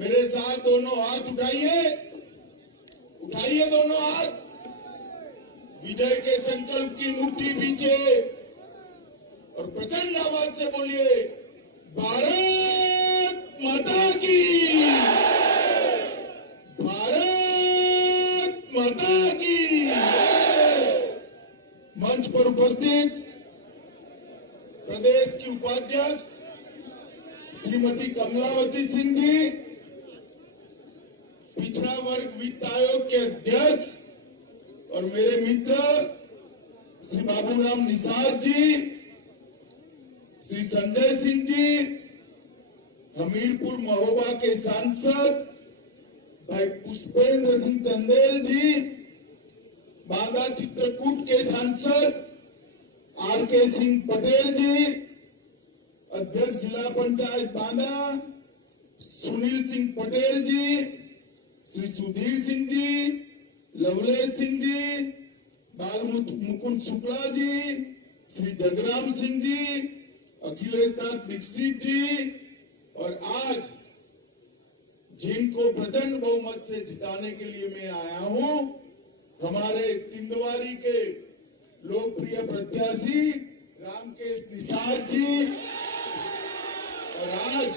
मेरे साथ दोनों हाथ उठाइए, उठाइए दोनों हाथ। विजय के संकल्प की मुट्ठी पीछे और प्रचंड आवाज से बोलिए, भारत माता की, भारत माता की। मंच पर उपस्थित प्रदेश की उपाध्यक्ष श्रीमती कमलावती सिंह जी, पिछड़ा वर्ग वित्त आयोग के अध्यक्ष और मेरे मित्र श्री बाबूराम निषाद जी, श्री संजय सिंह जी, हमीरपुर महोबा के सांसद भाई पुष्पेंद्र सिंह चंदेल जी, बांदा चित्रकूट के सांसद आर.के. सिंह पटेल जी, अध्यक्ष जिला पंचायत बांदा सुनील सिंह पटेल जी, श्री सुधीर सिंह जी, लवलेश सिंह जी, बाल मुकुंद शुक्ला जी, श्री जगराम सिंह जी, अखिलेश नाथ दीक्षित जी, और आज जिनको प्रचंड बहुमत से जिताने के लिए मैं आया हूं, हमारे तिंदवारी के लोकप्रिय प्रत्याशी रामकेश निषाद जी, और आज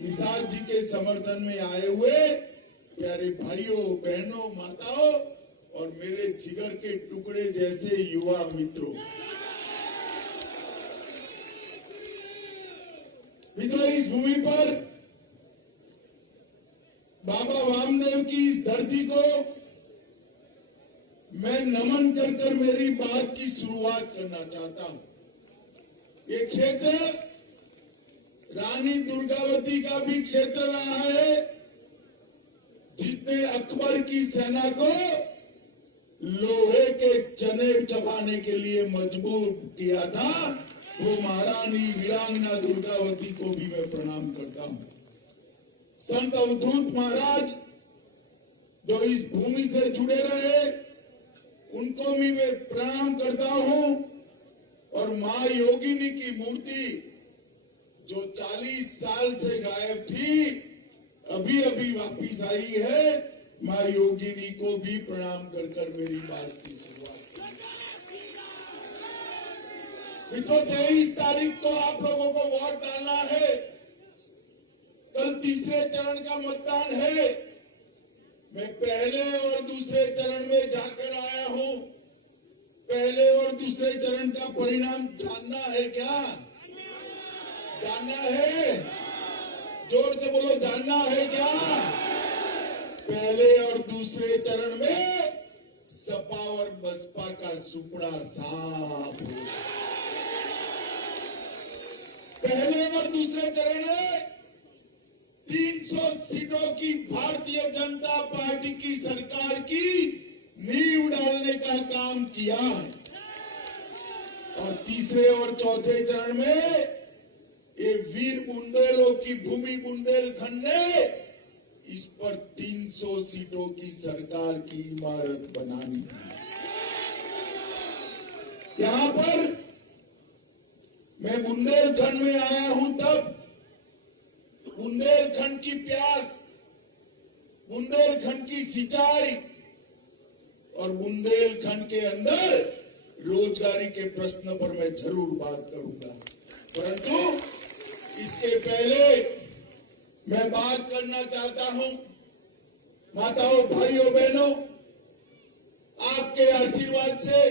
निषाद जी के समर्थन में आए हुए प्यारे भाइयों, बहनों, माताओं और मेरे जिगर के टुकड़े जैसे युवा मित्रों, इस भूमि पर बाबा वामदेव की इस धरती को मैं नमन कर कर मेरी बात की शुरुआत करना चाहता हूं। ये क्षेत्र रानी दुर्गावती का भी क्षेत्र रहा है, जिसने अकबर की सेना को लोहे के चने चबाने के लिए मजबूर किया था। वो महारानी वीरांगना दुर्गावती को भी मैं प्रणाम करता हूं। संत अवधूत महाराज जो इस भूमि से जुड़े रहे, उनको भी मैं प्रणाम करता हूं। और मां योगिनी की मूर्ति जो 40 साल से गायब थी, अभी अभी वापिस आई है, मां योगिनी को भी प्रणाम कर कर मेरी बात की शुरुआत। तो 23 तारीख को आप लोगों को वोट डालना है। कल तीसरे चरण का मतदान है। मैं पहले और दूसरे चरण में जाकर आया हूं। पहले और दूसरे चरण का परिणाम जानना है क्या? जानना है? जोर से बोलो, जानना है क्या? पहले और दूसरे चरण में सपा और बसपा का सुपड़ा साफ हो। पहले और दूसरे चरण में 300 सीटों की भारतीय जनता पार्टी की सरकार की नींव डालने का काम किया है। और तीसरे और चौथे चरण में ये वीर बुंदेलों की भूमि बुंदेलखंड ने इस पर 300 सीटों की सरकार की इमारत बनानी है। यहां पर मैं बुंदेलखंड में आया हूं, तब बुंदेलखंड की प्यास, बुंदेलखंड की सिंचाई और बुंदेलखंड के अंदर रोजगारी के प्रश्न पर मैं जरूर बात करूंगा। परंतु इसके पहले मैं बात करना चाहता हूं, माताओं, भाइयों, बहनों, आपके आशीर्वाद से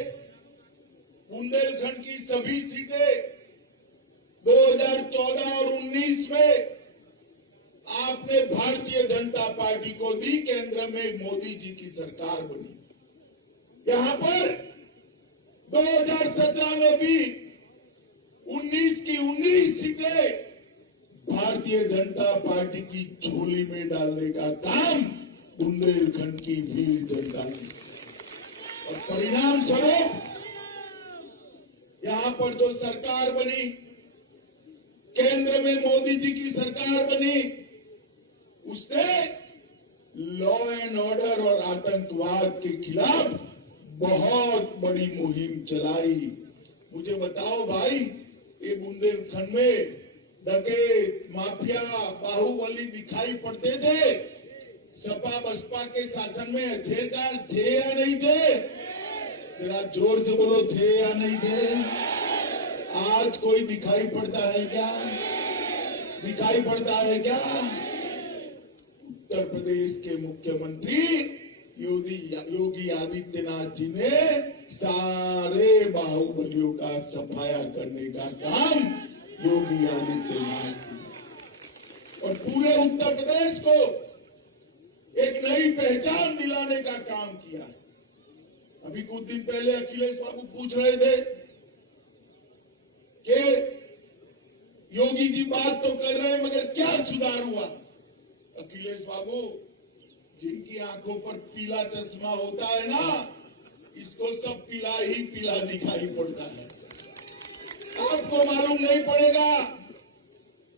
बुंदेलखंड की सभी सीटें 2014 और 19 में आपने भारतीय जनता पार्टी को दी। केंद्र में मोदी जी की सरकार बनी। यहां पर 2017 में भी 19 की 19 सीटें भारतीय जनता पार्टी की झोली में डालने का काम बुंदेलखंड की वीर जनता की। और परिणाम स्वरूप यहां पर जो सरकार बनी, केंद्र में मोदी जी की सरकार बनी, उसने लॉ एंड ऑर्डर और आतंकवाद के खिलाफ बहुत बड़ी मुहिम चलाई। मुझे बताओ भाई, ये बुंदेलखंड में डकैत, माफिया, बाहुबली दिखाई पड़ते थे, सपा बसपा के शासन में अधिकार थे या नहीं थे? जरा जोर से बोलो, थे या नहीं थे? आज कोई दिखाई पड़ता है क्या? दिखाई पड़ता है क्या? उत्तर प्रदेश के मुख्यमंत्री योगी आदित्यनाथ जी ने सारे बाहुबलियों का सफाया करने का काम योगी आदित्यनाथ जी और पूरे उत्तर प्रदेश को एक नई पहचान दिलाने का काम किया। अभी कुछ दिन पहले अखिलेश बाबू पूछ रहे थे कि योगी जी बात तो कर रहे हैं मगर क्या सुधार हुआ? अखिलेश बाबू, जिनकी आंखों पर पीला चश्मा होता है ना, इसको सब पीला ही पीला दिखाई पड़ता है। आपको मालूम नहीं पड़ेगा,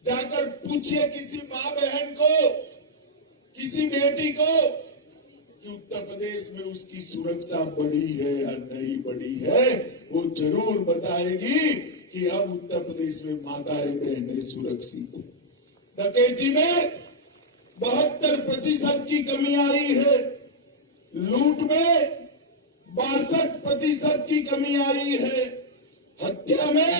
जाकर पूछिए किसी मां बहन को, किसी बेटी को कि उत्तर प्रदेश में उसकी सुरक्षा बढ़ी है या नहीं बढ़ी है। वो जरूर बताएगी कि अब उत्तर प्रदेश में माताएं बहनें सुरक्षित है। डकैती में 72% की कमी आई है, लूट में 62% की कमी आई है, हत्या में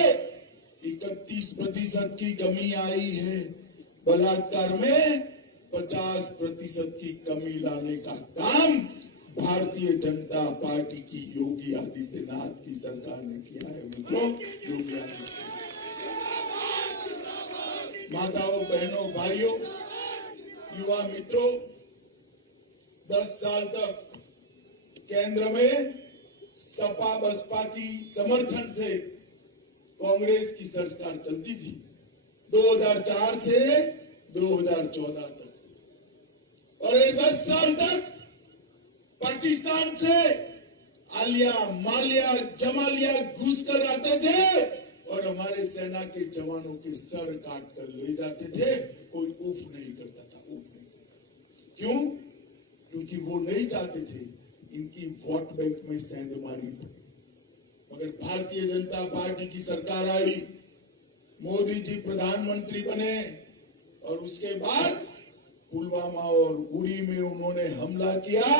31% की कमी आई है, बलात्कार में 50% की कमी लाने का काम भारतीय जनता पार्टी की योगी आदित्यनाथ की सरकार ने किया है। मित्रों, योगी आदित्यनाथ, माताओं, बहनों, भाइयों, युवा मित्रों, 10 साल तक केंद्र में सपा बसपा की समर्थन से कांग्रेस की सरकार चलती थी, 2004 से 2014 तक। और ये 10 साल तक पाकिस्तान से आलिया, मालिया, जमालिया घुस कर आते थे और हमारे सेना के जवानों के सर काट कर ले जाते थे। कोई उफ नहीं करता था, उफ नहीं करता। क्यों? क्योंकि वो नहीं चाहते थे इनकी वोट बैंक में सेंधमारी पड़े। मगर भारतीय जनता पार्टी की सरकार आई, मोदी जी प्रधानमंत्री बने और उसके बाद पुलवामा और उरी में उन्होंने हमला किया,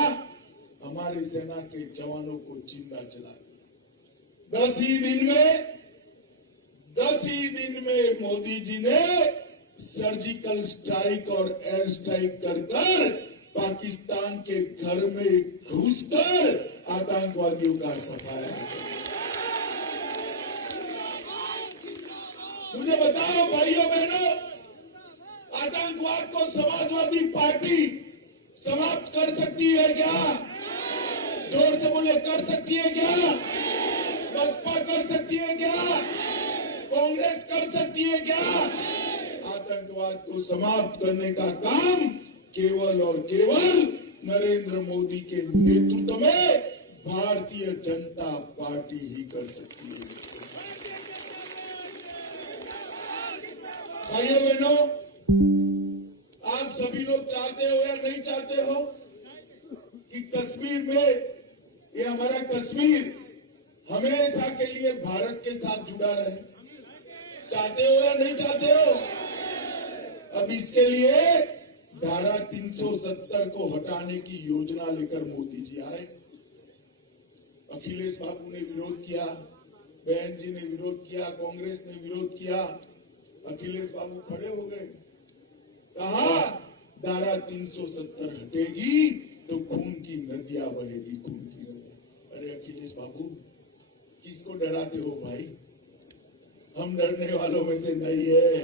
हमारी सेना के जवानों को जिंदा जला दिया। 10 ही दिन में मोदी जी ने सर्जिकल स्ट्राइक और एयर स्ट्राइक कर पाकिस्तान के घर में घुसकर आतंकवादियों का सफाया किया। मुझे बताओ भाइयों बहनों, आतंकवाद को समाजवादी पार्टी समाप्त कर सकती है क्या? जोर से बोले, कर सकती है क्या? बसपा कर सकती है क्या? कांग्रेस कर सकती है क्या? आतंकवाद को समाप्त करने का काम केवल और केवल नरेंद्र मोदी के नेतृत्व में भारतीय जनता पार्टी ही कर सकती है। भाइयों बहनों, आप सभी लोग चाहते हो या नहीं चाहते हो कि कश्मीर में, ये हमारा कश्मीर हमेशा के लिए भारत के साथ जुड़ा रहे? चाहते हो या नहीं चाहते हो? अब इसके लिए धारा 370 को हटाने की योजना लेकर मोदी जी आए। अखिलेश बाबू ने विरोध किया, बहन जी ने विरोध किया, कांग्रेस ने विरोध किया। अखिलेश बाबू खड़े हो गए, कहा धारा 370 हटेगी तो खून की नदियां बहेगी, खून की नदियां। अरे अखिलेश बाबू, किसको डराते हो भाई? हम डरने वालों में से नहीं है।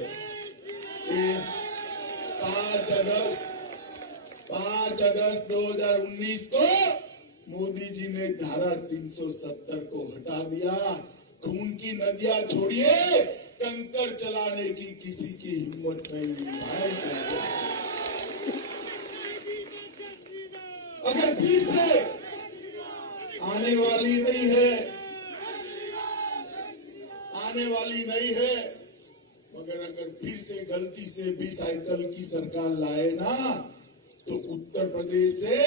5 अगस्त 2019 को मोदी जी ने धारा 370 को हटा दिया। खून की नदियां छोड़िए, कंकर चलाने की किसी की हिम्मत नहीं है। अगर फिर से आने वाली नहीं है, मगर अगर फिर से गलती से भी साइकिल की सरकार लाए ना, तो उत्तर प्रदेश से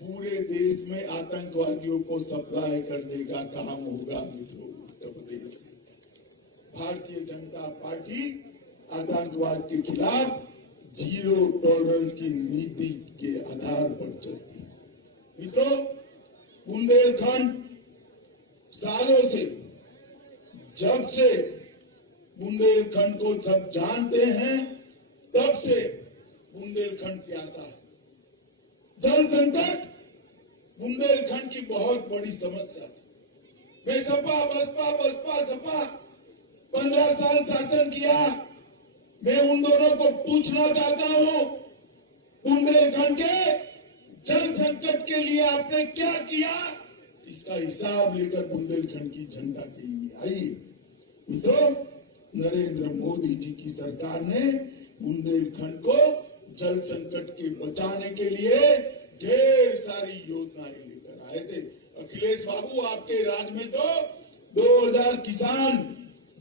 पूरे देश में आतंकवादियों को सप्लाई करने का काम होगा। मित्रों, उत्तर प्रदेश से भारतीय जनता पार्टी आतंकवाद के खिलाफ जीरो टॉलरेंस की नीति के आधार पर चलती है। मित्रों, बुंदेलखंड सालों से, जब से बुंदेलखंड को सब जानते हैं, तब से बुंदेलखंड प्यासा है। जल संकट बुंदेलखंड की बहुत बड़ी समस्या थी। मैं सपा बसपा सपा 15 साल शासन किया। मैं उन दोनों को पूछना चाहता हूं, बुंदेलखंड के जल संकट के लिए आपने क्या किया? इसका हिसाब लेकर बुंदेलखंड की झंडा के लिए आइए। मित्रों, नरेंद्र मोदी जी की सरकार ने बुंदेलखंड को जल संकट के बचाने के लिए ढेर सारी योजनाएं लेकर आए थे। अखिलेश बाबू, आपके राज में तो 2000 किसान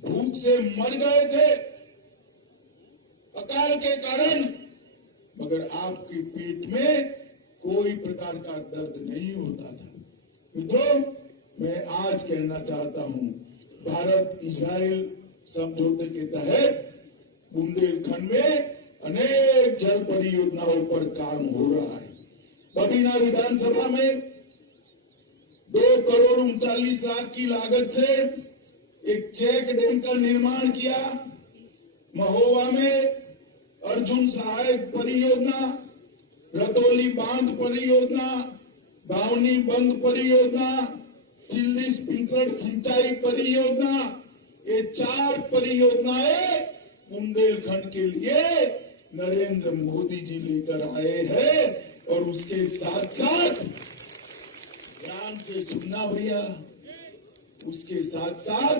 भूख से मर गए थे अकाल के कारण, मगर आपके पेट में कोई प्रकार का दर्द नहीं होता था। मित्रों, मैं आज कहना चाहता हूं, भारत इजराइल समझौते के तहत बुंदेलखंड में अनेक जल परियोजनाओं पर काम हो रहा है। बबीना विधानसभा में 2,39,00,000 की लागत से एक चेक डैम का निर्माण किया। महोबा में अर्जुन सहायक परियोजना, रतौली बांध परियोजना, बावनी बंद परियोजना, चिल्ली स्प्रिंकलर सिंचाई परियोजना, ये 4 परियोजनाएं बुंदेलखंड के लिए नरेंद्र मोदी जी लेकर आए हैं। और उसके साथ साथ, ध्यान से सुनना भैया, उसके साथ साथ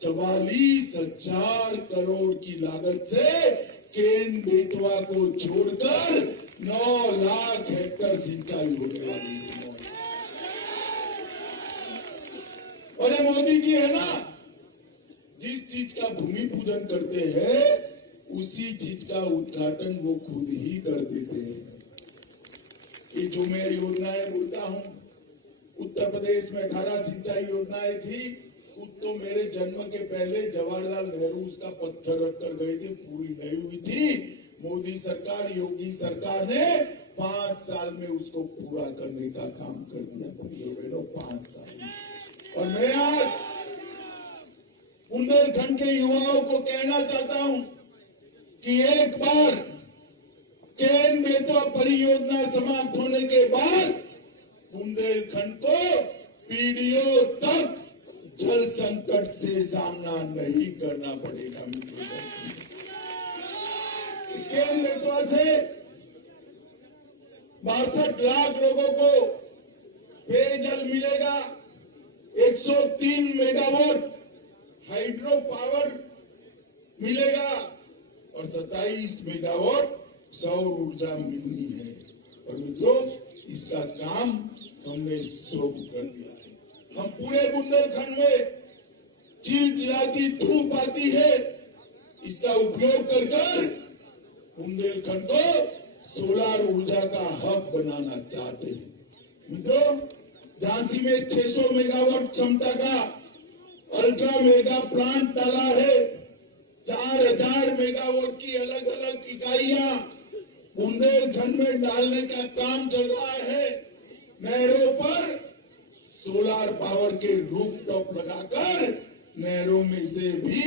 44,000 करोड़ की लागत से केन बेतवा को छोड़कर 9 लाख हेक्टेयर सिंचाई होने वाली है। और ये मोदी जी है ना, जिस चीज का भूमि पूजन करते हैं उसी चीज का उद्घाटन वो खुद ही कर देते हैं। ये जो मैं योजनाएं बोलता हूं, उत्तर प्रदेश में 18 सिंचाई योजनाएं थी। खुद तो मेरे जन्म के पहले जवाहरलाल नेहरू उसका पत्थर रखकर गए थे, पूरी नहीं हुई थी। मोदी सरकार, योगी सरकार ने 5 साल में उसको पूरा करने का काम कर दिया। भाइयों बहनों, 5 साल में। और मैं आज बुंदेलखंड के युवाओं को कहना चाहता हूं कि एक बार केन बेतवा परियोजना समाप्त होने के बाद बुंदेलखंड को पीढ़ियों तक जल संकट से सामना नहीं करना पड़ेगा। मित्रों, केन बेतवा से 62 लाख लोगों को पेयजल मिलेगा। 103 मेगावाट हाइड्रो पावर मिलेगा और 27 मेगावाट सौर ऊर्जा मिलनी है। और मित्रों, इसका काम हमने शुरू कर दिया है। हम पूरे बुंदेलखंड में चिलचिलाती धूप आती है, इसका उपयोग कर बुंदेलखंड को सोलर ऊर्जा का हब बनाना चाहते हैं। मित्रों, झांसी में 600 मेगावाट क्षमता का अल्ट्रा मेगा प्लांट डाला है। 4000 मेगावाट की अलग अलग इकाइयां बुंदेलखंड में डालने का काम चल रहा है। नहरों पर सोलर पावर के रूफटॉप लगाकर नहरों में से भी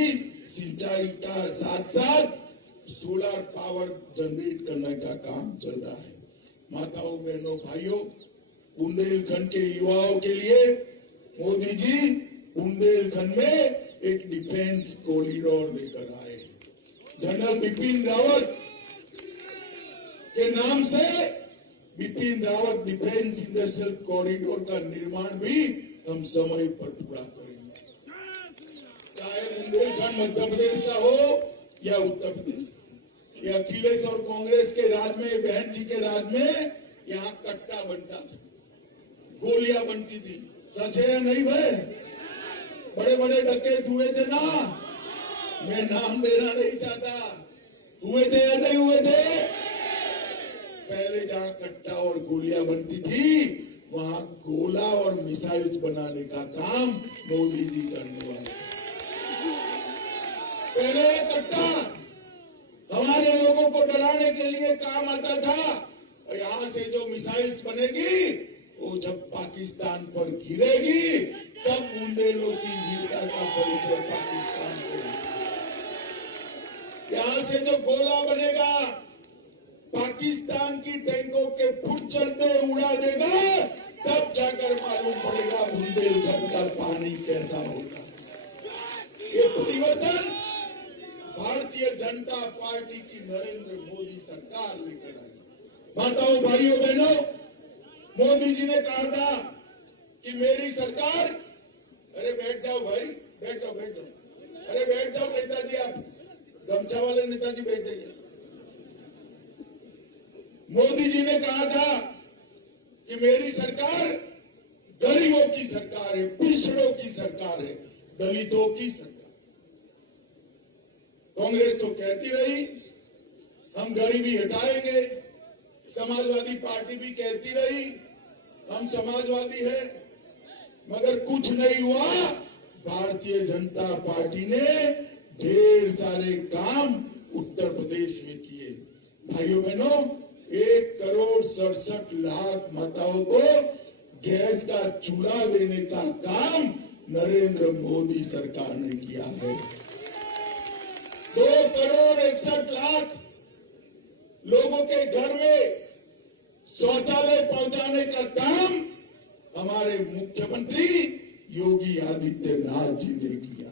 सिंचाई का साथ साथ सोलर पावर जनरेट करने का काम चल रहा है। माताओं, बहनों, भाइयों, बुंदेलखंड के युवाओं के लिए मोदी जी बुंदेलखंड में एक डिफेंस कॉरिडोर लेकर आए। जनरल बिपिन रावत के नाम से Bipin Rawat defence industrial corridor का निर्माण भी हम समय पर पूरा करेंगे। चाहे बुंदेलखंड मध्य प्रदेश का हो या उत्तर प्रदेश का। ये अखिलेश और कांग्रेस के राज में, बहन जी के राज में यहाँ कट्टा बनता था, गोलियां बनती थी। सच है या नहीं भाई? बड़े बड़े डकैत हुए थे ना, मैं नाम लेना नहीं चाहता, हुए थे या नहीं हुए थे? पहले जहां कट्टा और गोलियां बनती थी, वहां गोला और मिसाइल्स बनाने का काम मोदी जी करने वाले। पहले कट्टा हमारे लोगों को डराने के लिए काम आता था। यहां से जो मिसाइल्स बनेगी वो जब पाकिस्तान पर गिरेगी तब बुंदेलों की वीरता का परिचय पाकिस्तान को। यहां से जो गोला बनेगा पाकिस्तान की टैंकों के फुट चलते उड़ा देगा, तब जाकर मालूम पड़ेगा बुंदेलखंड का पानी कैसा होगा। ये परिवर्तन भारतीय जनता पार्टी की नरेंद्र मोदी सरकार लेकर आई। माताओं, भाइयों, बहनों, मोदी जी ने कहा था कि मेरी सरकार, अरे बैठ जाओ भाई, बैठो बैठो, अरे बैठ जाओ नेताजी, आप गमछा वाले नेताजी बैठ जाइए। मोदी जी ने कहा था कि मेरी सरकार गरीबों की सरकार है, पिछड़ों की सरकार है, दलितों की सरकार। कांग्रेस तो कहती रही हम गरीबी हटाएंगे, समाजवादी पार्टी भी कहती रही हम समाजवादी है, मगर कुछ नहीं हुआ। भारतीय जनता पार्टी ने ढेर सारे काम उत्तर प्रदेश में किए। भाइयों बहनों, 1,67,00,000 माताओं को गैस का चूल्हा देने का काम नरेंद्र मोदी सरकार ने किया है। 2,61,00,000 लोगों के घर में शौचालय पहुंचाने का काम हमारे मुख्यमंत्री योगी आदित्यनाथ जी ने किया।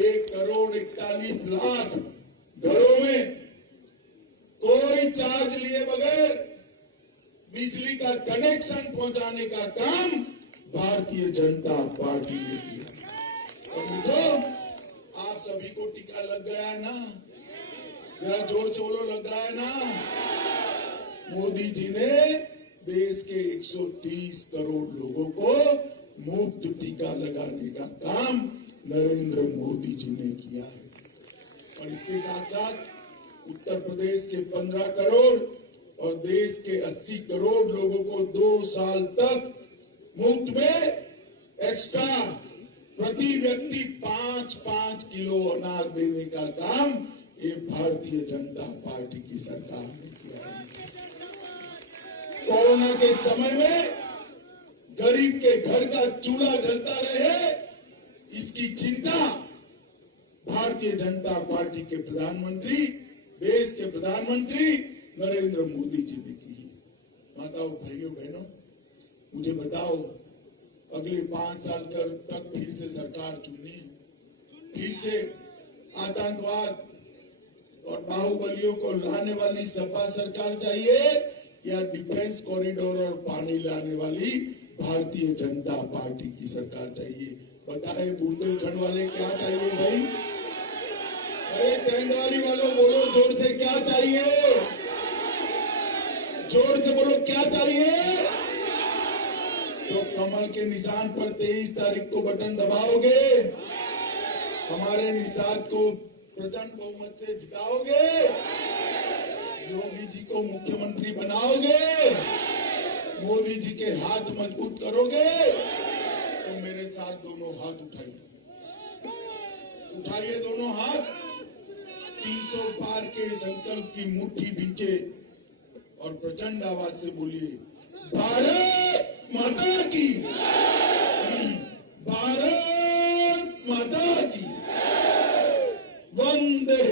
1,41,00,000 घरों में कोई चार्ज लिए बगैर बिजली का कनेक्शन पहुंचाने का काम भारतीय जनता पार्टी ने किया। और मित्रों, आप सभी को टीका लग गया है ना? जरा जोर से बोलो, लग रहा है ना? मोदी जी ने देश के 130 करोड़ लोगों को मुफ्त टीका लगाने का काम नरेंद्र मोदी जी ने किया है। और इसके साथ साथ उत्तर प्रदेश के 15 करोड़ और देश के 80 करोड़ लोगों को 2 साल तक मुफ्त में एक्स्ट्रा प्रति व्यक्ति 5-5 किलो अनाज देने का काम ये भारतीय जनता पार्टी की सरकार ने किया है। कोरोना के समय में गरीब के घर का चूल्हा जलता रहे, इसकी चिंता भारतीय जनता पार्टी के प्रधानमंत्री, देश के प्रधानमंत्री नरेंद्र मोदी जी ने की है। माताओं, भाइयों, बहनों, मुझे बताओ, अगले 5 साल तक फिर से सरकार चुननी है, फिर से आतंकवाद और बाहुबलियों को लाने वाली सपा सरकार चाहिए या डिफेंस कॉरिडोर और पानी लाने वाली भारतीय जनता पार्टी की सरकार चाहिए? बताए बुंदेलखंड वाले क्या चाहिए भाई? अरे तेंदुआरी वालों बोलो जोर से, क्या चाहिए? जोर से बोलो, क्या चाहिए? तो कमल के निशान पर 23 तारीख को बटन दबाओगे, हमारे निषाद को प्रचंड बहुमत से जिताओगे, योगी जी को मुख्यमंत्री बनाओगे, मोदी जी के हाथ मजबूत करोगे, तो मेरे साथ दोनों हाथ उठाइए, उठाइए दोनों हाथ, 300 पार के संकल्प की मुट्ठी बीचे और प्रचंड आवाज से बोलिए, भारत माता की, भारत माता की, वंदे